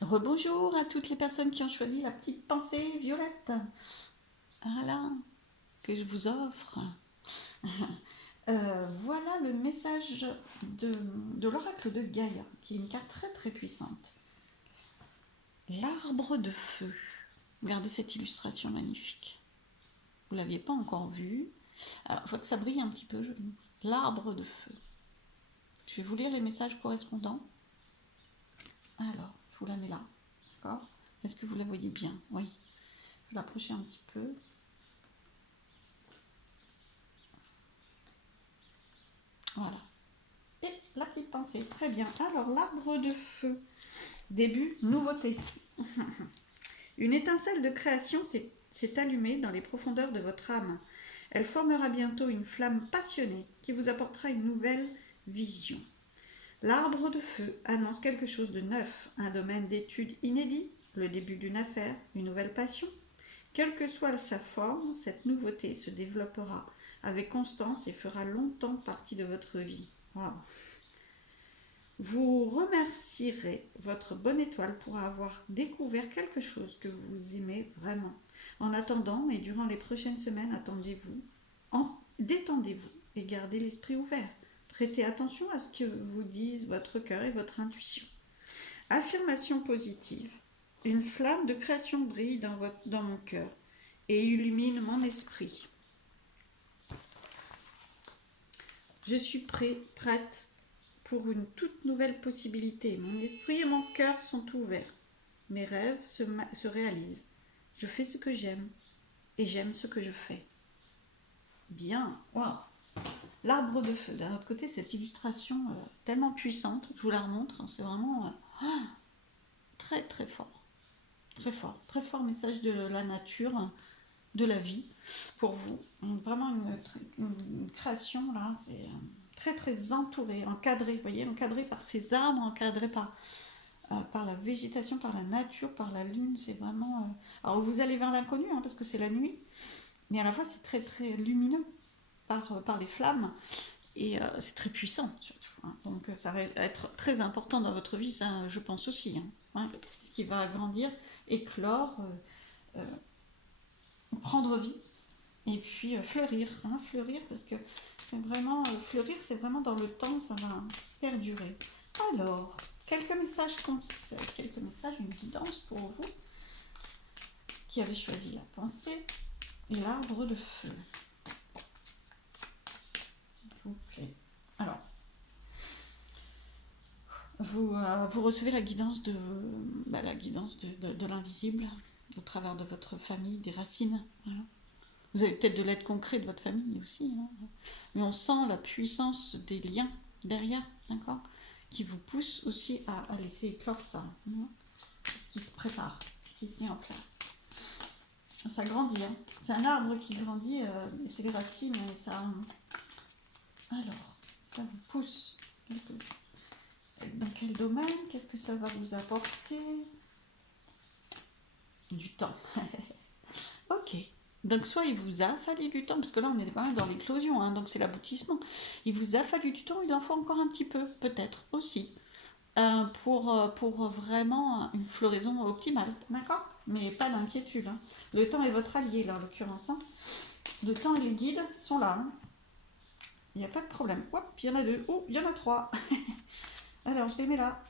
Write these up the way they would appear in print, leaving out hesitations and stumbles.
Rebonjour à toutes les personnes qui ont choisi la petite pensée violette. Voilà, que je vous offre. Voilà le message de l'oracle de Gaïa, qui est une carte très très puissante. L'arbre de feu. Regardez cette illustration magnifique. Vous ne l'aviez pas encore vue. Alors, je vois que ça brille un petit peu. L'arbre de feu. Je vais vous lire les messages correspondants. Alors, je vous la mets là. D'accord? Est-ce que vous la voyez bien? Oui. Je vais l'approcher un petit peu. Voilà. Et la petite pensée. Très bien. Alors, l'arbre de feu. Début, nouveauté. Une étincelle de création s'est allumée dans les profondeurs de votre âme. Elle formera bientôt une flamme passionnée qui vous apportera une nouvelle vision. L'arbre de feu annonce quelque chose de neuf, un domaine d'étude inédit, le début d'une affaire, une nouvelle passion. Quelle que soit sa forme, cette nouveauté se développera avec constance et fera longtemps partie de votre vie. Wow. Vous remercierez votre bonne étoile pour avoir découvert quelque chose que vous aimez vraiment. En attendant et durant les prochaines semaines, détendez-vous et gardez l'esprit ouvert. Prêtez attention à ce que vous disent votre cœur et votre intuition. Affirmation positive. Une flamme de création brille dans mon cœur et illumine mon esprit. Je suis prête pour une toute nouvelle possibilité. Mon esprit et mon cœur sont ouverts. Mes rêves se réalisent. Je fais ce que j'aime et j'aime ce que je fais. Bien, wow. L'arbre de feu. D'un autre côté, cette illustration tellement puissante, je vous la remontre, c'est vraiment très très fort. Très fort. Très fort message de la nature, de la vie pour vous. Vraiment une création là, c'est très très entouré, encadré, vous voyez, encadré par ces arbres, encadré par la végétation, par la nature, par la lune. C'est vraiment. Alors vous allez vers l'inconnu parce que c'est la nuit, mais à la fois c'est très très lumineux par les flammes et c'est très puissant surtout. Donc ça va être très important dans votre vie, ça je pense aussi. Ce qui va grandir, éclore, euh, prendre vie et puis fleurir, fleurir parce que c'est vraiment fleurir, c'est vraiment dans le temps, ça va perdurer. Alors, quelques messages conseils, quelques messages, une guidance pour vous qui avez choisi la pensée et l'arbre de feu. S'il vous plaît. Alors, vous recevez la guidance de l'invisible au travers de votre famille, des racines. Voilà. Vous avez peut-être de l'aide concrète de votre famille aussi, mais on sent la puissance des liens derrière, d'accord, qui vous pousse aussi à laisser éclore ça, ce qui se prépare, qui se met en place. Ça grandit, c'est un arbre qui grandit, et c'est les racines, et ça. Alors, ça vous pousse. Dans quel domaine? Qu'est-ce que ça va vous apporter? Du temps. Ok. Donc soit il vous a fallu du temps, parce que là on est quand même dans l'éclosion, donc c'est l'aboutissement. Il vous a fallu du temps, il en faut encore un petit peu, peut-être aussi, pour vraiment une floraison optimale, d'accord? Mais pas d'inquiétude. Le temps est votre allié là en l'occurrence. Le temps et les guides sont là. Il n'y a pas de problème. Hop, il y en a deux. Oh, il y en a trois. Alors je les mets là.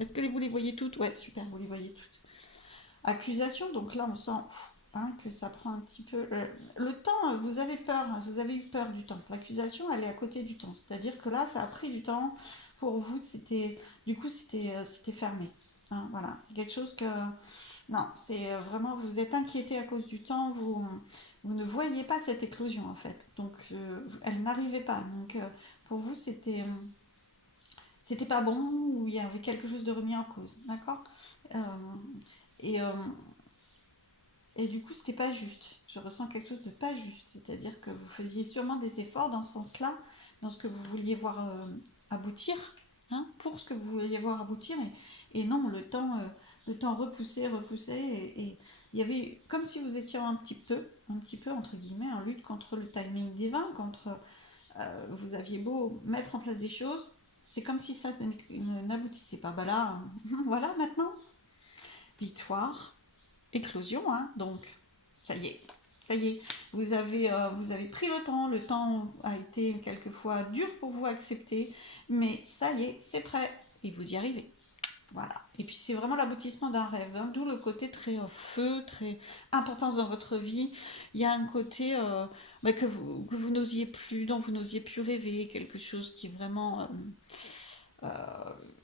Est-ce que vous les voyez toutes? Ouais, super, vous les voyez toutes. Accusation, donc là on sent que ça prend un petit peu. Le temps, vous avez peur, vous avez eu peur du temps. L'accusation, elle est à côté du temps. C'est-à-dire que là, ça a pris du temps. Pour vous, c'était fermé. Voilà, quelque chose que. Non, c'est vraiment, vous êtes inquiété à cause du temps, vous ne voyez pas cette éclosion en fait. Donc, elle n'arrivait pas. Donc, pour vous, c'était pas bon ou il y avait quelque chose de remis en cause. D'accord. Euh, et, euh, et du coup, c'était pas juste. Je ressens quelque chose de pas juste. C'est-à-dire que vous faisiez sûrement des efforts dans ce sens-là, dans ce que vous vouliez voir aboutir, pour ce que vous vouliez voir aboutir. Et non, le temps repoussait. Et il y avait comme si vous étiez un petit peu, entre guillemets, en lutte contre le timing divin, vous aviez beau mettre en place des choses, c'est comme si ça n'aboutissait pas. Bah là, voilà maintenant. victoire, éclosion, hein, donc ça y est. Ça y est, vous avez pris le temps a été quelquefois dur pour vous accepter, mais ça y est, c'est prêt, et vous y arrivez. Voilà. Et puis c'est vraiment l'aboutissement d'un rêve, hein, d'où le côté très feu, très importance dans votre vie. Il y a un côté bah, que vous n'osiez plus, dont vous n'osiez plus rêver, quelque chose qui est vraiment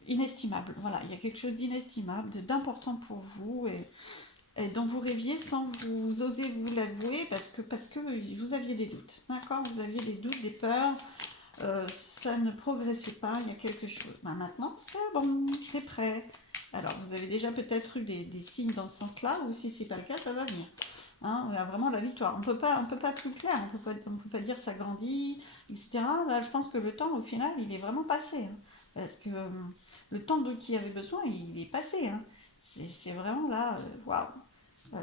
inestimable. Voilà, il y a quelque chose d'inestimable, d'important pour vous et dont vous rêviez sans vous oser vous l'avouer parce que vous aviez des doutes. D'accord. Vous aviez des doutes, des peurs, ça ne progressait pas, il y a quelque chose. Ben maintenant, c'est bon, c'est prêt. Alors, vous avez déjà peut-être eu des signes dans ce sens-là, ou si c'est pas le cas, ça va venir. Hein, il y a vraiment la victoire. On peut pas tout clair, on peut pas dire ça grandit, etc. Là, je pense que le temps, au final, il est vraiment passé. Hein, parce que le temps dont il y avait besoin, il est passé. Hein. C'est vraiment là, waouh.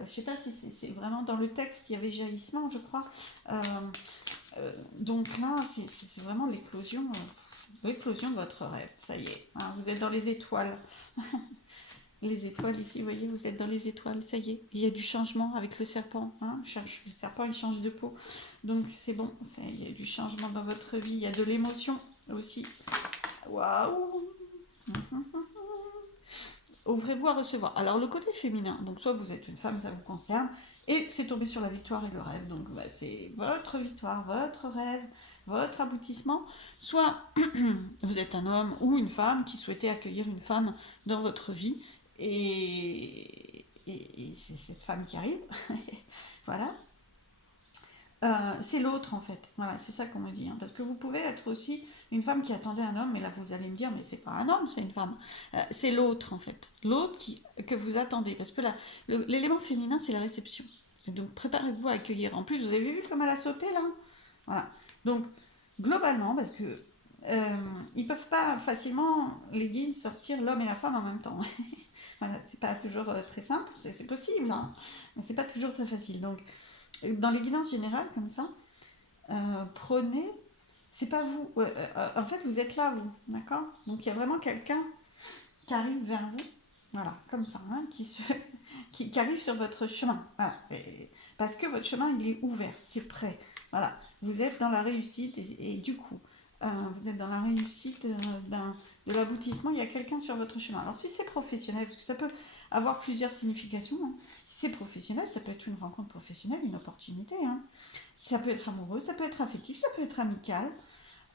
Je sais pas si c'est vraiment dans le texte, il y avait jaillissement, je crois. Euh, donc là, c'est vraiment l'éclosion de votre rêve. Ça y est, hein, vous êtes dans les étoiles. Les étoiles ici, vous voyez, vous êtes dans les étoiles. Ça y est, il y a du changement avec le serpent. Hein, le serpent, il change de peau. Donc c'est bon, il y a du changement dans votre vie. Il y a de l'émotion aussi. Waouh. Ouvrez-vous à recevoir. Alors le côté féminin, donc soit vous êtes une femme, ça vous concerne, et c'est tombé sur la victoire et le rêve. Donc bah, c'est votre victoire, votre rêve, votre aboutissement. Soit vous êtes un homme ou une femme qui souhaitait accueillir une femme dans votre vie, et c'est cette femme qui arrive. Voilà. C'est l'autre en fait. Voilà, c'est ça qu'on me dit. Hein. Parce que vous pouvez être aussi une femme qui attendait un homme, et là vous allez me dire, mais c'est pas un homme, c'est une femme. C'est l'autre en fait. L'autre que vous attendez. Parce que là, l'élément féminin, c'est la réception. C'est donc préparez-vous à accueillir. En plus, vous avez vu comme elle a sauté là. Voilà. Donc, globalement, parce que ils peuvent pas facilement, les guides, sortir l'homme et la femme en même temps. Voilà, c'est pas toujours très simple. C'est possible, hein, mais c'est pas toujours très facile. Donc, dans les guidances générales comme ça, prenez, c'est pas vous, en fait vous êtes là vous, d'accord. Donc il y a vraiment quelqu'un qui arrive vers vous, voilà, comme ça, hein, qui arrive sur votre chemin, voilà. Parce que votre chemin il est ouvert, c'est prêt, voilà, vous êtes dans la réussite et du coup, vous êtes dans la réussite de l'aboutissement, il y a quelqu'un sur votre chemin. Alors si c'est professionnel, parce que ça peut avoir plusieurs significations, hein. Si c'est professionnel, ça peut être une rencontre professionnelle, une opportunité, hein. Ça peut être amoureux, ça peut être affectif, ça peut être amical.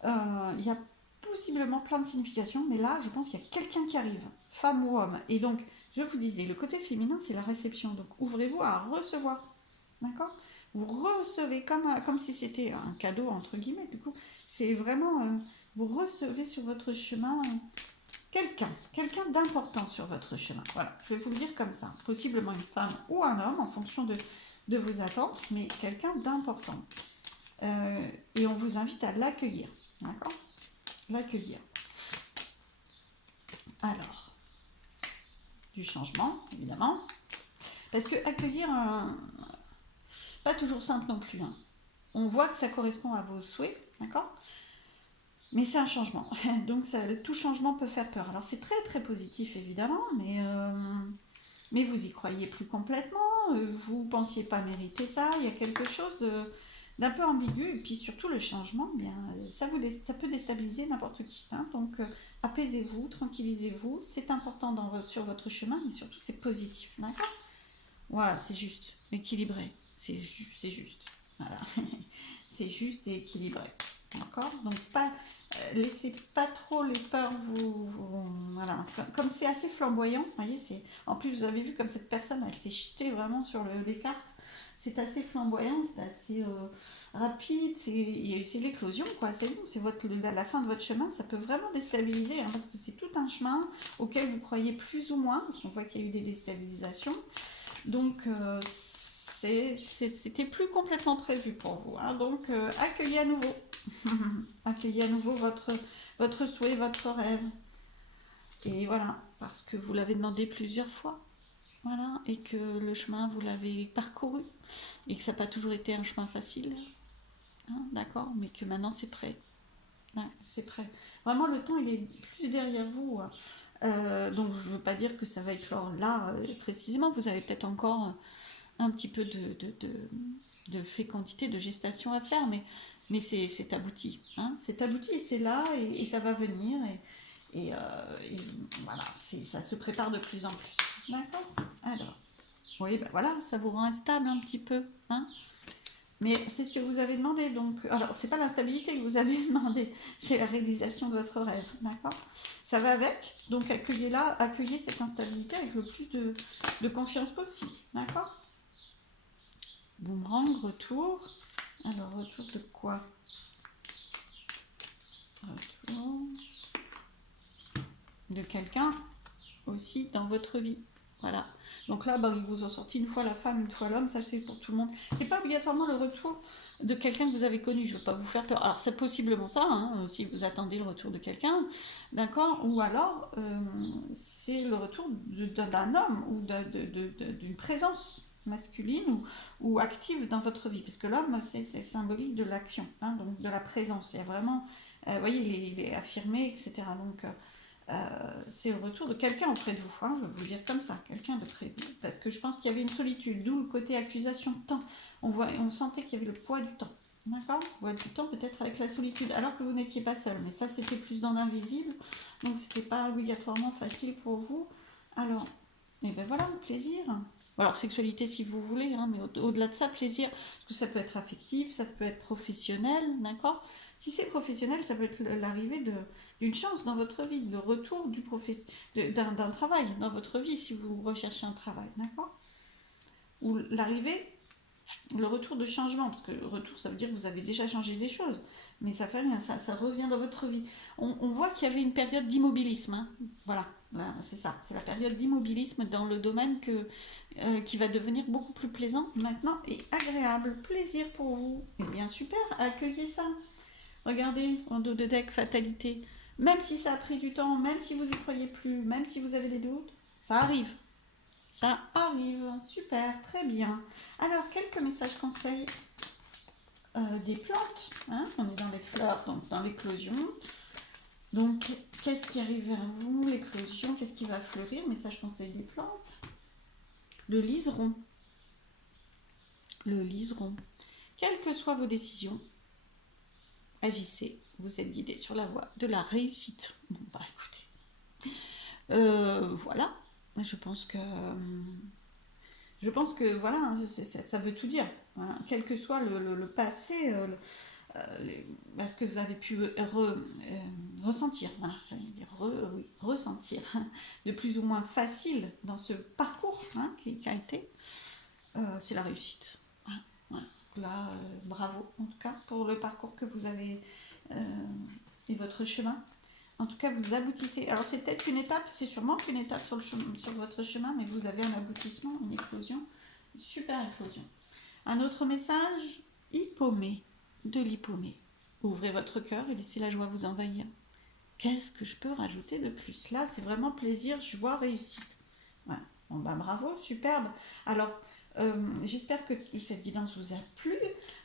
Il y a possiblement plein de significations, mais là, je pense qu'il y a quelqu'un qui arrive, femme ou homme. Et donc, je vous disais, le côté féminin, c'est la réception. Donc, ouvrez-vous à recevoir. D'accord. Vous recevez comme si c'était un cadeau, entre guillemets, du coup. C'est vraiment, vous recevez sur votre chemin quelqu'un d'important sur votre chemin. Voilà, je vais vous le dire comme ça. Possiblement une femme ou un homme, en fonction de vos attentes, mais quelqu'un d'important. Et on vous invite à l'accueillir. D'accord. L'accueillir. Alors, du changement, évidemment. Parce que accueillir, pas toujours simple non plus. Hein. On voit que ça correspond à vos souhaits, d'accord. Mais c'est un changement. Donc tout changement peut faire peur. Alors c'est très très positif évidemment, mais vous y croyez plus complètement. Vous pensiez pas mériter ça. Il y a quelque chose d'un peu ambigu. Et puis surtout le changement, bien, ça peut déstabiliser n'importe qui. Hein. Donc apaisez-vous, tranquillisez-vous. C'est important sur votre chemin, mais surtout c'est positif. D'accord. Voilà, c'est juste, équilibré. C'est juste. Voilà. C'est juste et équilibré. D'accord. Donc laissez pas trop les peurs voilà. Comme c'est assez flamboyant, vous voyez, en plus vous avez vu comme cette personne elle s'est jetée vraiment sur les cartes. C'est assez flamboyant, c'est assez rapide, c'est l'éclosion quoi. C'est bon, c'est la fin de votre chemin. Ça peut vraiment déstabiliser hein, parce que c'est tout un chemin auquel vous croyez plus ou moins parce qu'on voit qu'il y a eu des déstabilisations. Donc c'était plus complètement prévu pour vous. Hein. Donc accueillez à nouveau. Accueillez à nouveau votre souhait, votre rêve. Et voilà, parce que vous l'avez demandé plusieurs fois. Voilà, et que le chemin, vous l'avez parcouru. Et que ça n'a pas toujours été un chemin facile. Hein, d'accord. Mais que maintenant, c'est prêt. Ouais, c'est prêt. Vraiment, le temps, il est plus derrière vous. Donc je ne veux pas dire que ça va éclore là précisément. Vous avez peut-être encore un petit peu de fécondité, de gestation à faire, mais c'est abouti. Hein, c'est abouti et c'est là et ça va venir. Et voilà, ça se prépare de plus en plus. D'accord. Alors, oui, ben voilà, ça vous rend instable un petit peu. Hein, mais c'est ce que vous avez demandé, donc. Alors, c'est pas l'instabilité que vous avez demandé, c'est la réalisation de votre rêve, d'accord. Ça va avec, donc accueillez cette instabilité avec le plus de confiance possible, d'accord. Boomerang, retour. Alors, retour de quoi? Retour de quelqu'un aussi dans votre vie. Voilà. Donc là, bah, ils vous ont sorti une fois la femme, une fois l'homme, ça c'est pour tout le monde. C'est pas obligatoirement le retour de quelqu'un que vous avez connu, je veux pas vous faire peur. Alors c'est possiblement ça, hein, si vous attendez le retour de quelqu'un, d'accord. Ou alors c'est le retour d'un homme ou d'une présence masculine ou active dans votre vie. Parce que l'homme, c'est symbolique de l'action, hein, donc de la présence. Il y a vraiment, vous voyez, il est affirmé, etc. Donc c'est le retour de quelqu'un auprès de vous, hein, je vais vous le dire comme ça, quelqu'un de près de vous, parce que je pense qu'il y avait une solitude, d'où le côté accusation de temps. On sentait qu'il y avait le poids du temps, d'accord. Le poids du temps peut-être avec la solitude, alors que vous n'étiez pas seul, mais ça c'était plus dans l'invisible, donc c'était pas obligatoirement facile pour vous. Alors, et ben voilà, plaisir. Alors sexualité si vous voulez, hein, mais au-delà de ça, plaisir, parce que ça peut être affectif, ça peut être professionnel, d'accord. Si c'est professionnel, ça peut être l'arrivée d'une chance dans votre vie, le retour d'un travail dans votre vie si vous recherchez un travail, d'accord. Ou l'arrivée, le retour de changement, parce que le retour ça veut dire que vous avez déjà changé des choses, mais ça fait rien, ça revient dans votre vie. On voit qu'il y avait une période d'immobilisme, hein. Voilà, c'est ça, c'est la période d'immobilisme dans le domaine qui va devenir beaucoup plus plaisant maintenant et agréable. Plaisir pour vous. Eh bien super, accueillez ça. Regardez, en dos de deck, fatalité. Même si ça a pris du temps, même si vous y croyez plus, même si vous avez des doutes, ça arrive. Ça arrive. Super, très bien. Alors, quelques messages conseils des plantes. Hein, on est dans les fleurs, donc dans l'éclosion. Donc, qu'est-ce qui arrive vers vous? L'éclosion, qu'est-ce qui va fleurir? Message conseil des plantes. Le liseron. Le liseron. Quelles que soient vos décisions, agissez. Vous êtes guidé sur la voie de la réussite. Bon, bah écoutez. Voilà. Je pense que voilà, hein, ça veut tout dire. Voilà. Quel que soit le passé, ce que vous avez pu ressentir, voilà, oui, ressentir, de plus ou moins facile dans ce parcours, hein, qui a été, c'est la réussite. Voilà. Voilà. Là, bravo en tout cas pour le parcours que vous avez et votre chemin. En tout cas, vous aboutissez. Alors, c'est peut-être une étape, c'est sûrement une étape sur votre chemin, mais vous avez un aboutissement, une éclosion, une super éclosion. Un autre message, hippomée, de l'hippomée. Ouvrez votre cœur et laissez la joie vous envahir. Qu'est-ce que je peux rajouter de plus? Là, c'est vraiment plaisir, joie, réussite. Ouais. Bon, ben, bravo, superbe. Alors, j'espère que cette guidance vous a plu.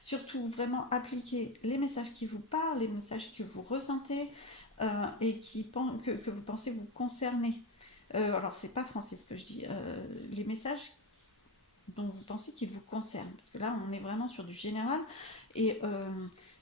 Surtout, vraiment appliquez les messages qui vous parlent, les messages que vous ressentez et que vous pensez vous concerner. Alors, c'est pas français ce que je dis. Les messages dont vous pensez qu'ils vous concernent. Parce que là, on est vraiment sur du général. Et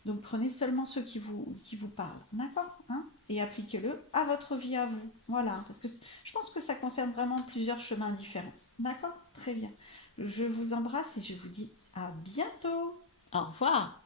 donc, prenez seulement ceux qui vous parlent. D'accord, hein, et appliquez-le à votre vie, à vous. Voilà. Parce que je pense que ça concerne vraiment plusieurs chemins différents. D'accord. Très bien. Je vous embrasse et je vous dis à bientôt. Au revoir.